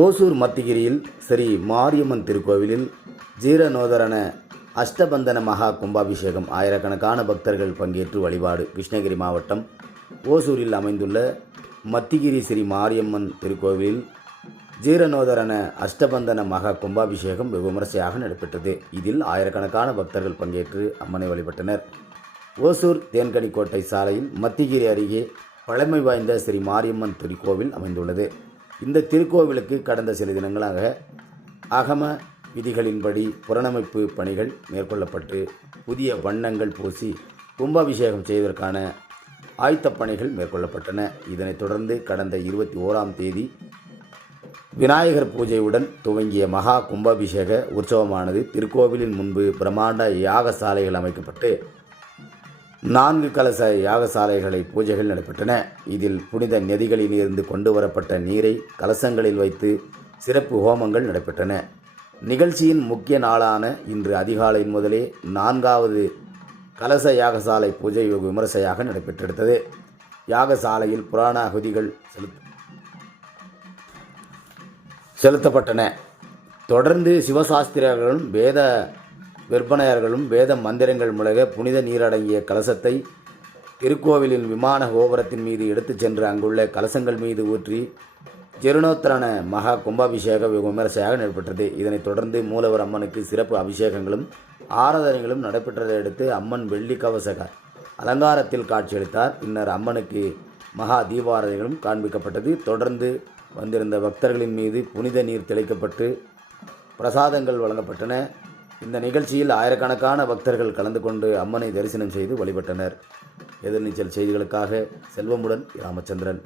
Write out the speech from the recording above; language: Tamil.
ஓசூர் மத்திகிரியில் ஸ்ரீ மாரியம்மன் திருக்கோவிலில் ஜீரணோதரண அஷ்டபந்தன மகா கும்பாபிஷேகம். ஆயிரக்கணக்கான பக்தர்கள் பங்கேற்று வழிபாடு. கிருஷ்ணகிரி மாவட்டம் ஓசூரில் அமைந்துள்ள மத்திகிரி ஸ்ரீ மாரியம்மன் திருக்கோவிலில் ஜீரணோதரண அஷ்டபந்தன மகா கும்பாபிஷேகம் வெகு விமரிசையாக நடைபெற்றது. இதில் ஆயிரக்கணக்கான பக்தர்கள் பங்கேற்று அம்மனை வழிபட்டனர். ஓசூர் தேன்கனிக்கோட்டை சாலையில் மத்திகிரி அருகே பழமை வாய்ந்த ஸ்ரீ மாரியம்மன் திருக்கோவில் அமைந்துள்ளது. இந்த திருக்கோவிலுக்கு கடந்த சில தினங்களாக அகம விதிகளின்படி புனரமைப்பு பணிகள் மேற்கொள்ளப்பட்டு புதிய வண்ணங்கள் பூசி கும்பாபிஷேகம் செய்வதற்கான ஆயத்தப் பணிகள் மேற்கொள்ளப்பட்டன. இதனைத் தொடர்ந்து கடந்த 21ஆம் தேதி விநாயகர் பூஜையுடன் துவங்கிய மகா கும்பாபிஷேக உற்சவமானது திருக்கோவிலின் முன்பு பிரம்மாண்ட யாகசாலைகள் அமைக்கப்பட்டு 4 கலச யாகசாலைகளை பூஜைகள் நடைபெற்றன. இதில் புனித நதிகளில் இருந்து கொண்டு வரப்பட்ட நீரை கலசங்களில் வைத்து சிறப்பு ஹோமங்கள் நடைபெற்றன. நிகழ்ச்சியின் முக்கிய நாளான இன்று அதிகாலை முதலே 4வது கலச யாகசாலை பூஜை விமரிசையாக நடைபெற்றெடுத்தது. யாகசாலையில் புராண அகுதிகள் செலுத்தப்பட்டன. தொடர்ந்து சிவசாஸ்திரர்களும் வேத விற்பனையர்களும் வேத மந்திரங்கள் முழங்க புனித நீரடங்கிய கலசத்தை திருக்கோவிலின் விமான கோபுரத்தின் மீது எடுத்துச் சென்று அங்குள்ள கலசங்கள் மீது ஊற்றி ஜீரணோத்தரண மகா கும்பாபிஷேக விமரிசையாக நடைபெற்றது. இதனைத் தொடர்ந்து மூலவர் அம்மனுக்கு சிறப்பு அபிஷேகங்களும் ஆராதனைகளும் நடைபெற்றதை அடுத்து அம்மன் வெள்ளி கவச அலங்காரத்தில் காட்சியளித்தார். பின்னர் அம்மனுக்கு மகா தீபாராதனைகளும் காண்பிக்கப்பட்டது. தொடர்ந்து வந்திருந்த பக்தர்களின் மீது புனித நீர் தெளிக்கப்பட்டு பிரசாதங்கள் வழங்கப்பட்டன. இந்த நிகழ்ச்சியில் ஆயிரக்கணக்கான பக்தர்கள் கலந்து கொண்டு அம்மனை தரிசனம் செய்து வழிபட்டனர். எதிர்நீச்சல் செய்திகளுக்காக செல்வமுடன் ராமச்சந்திரன்.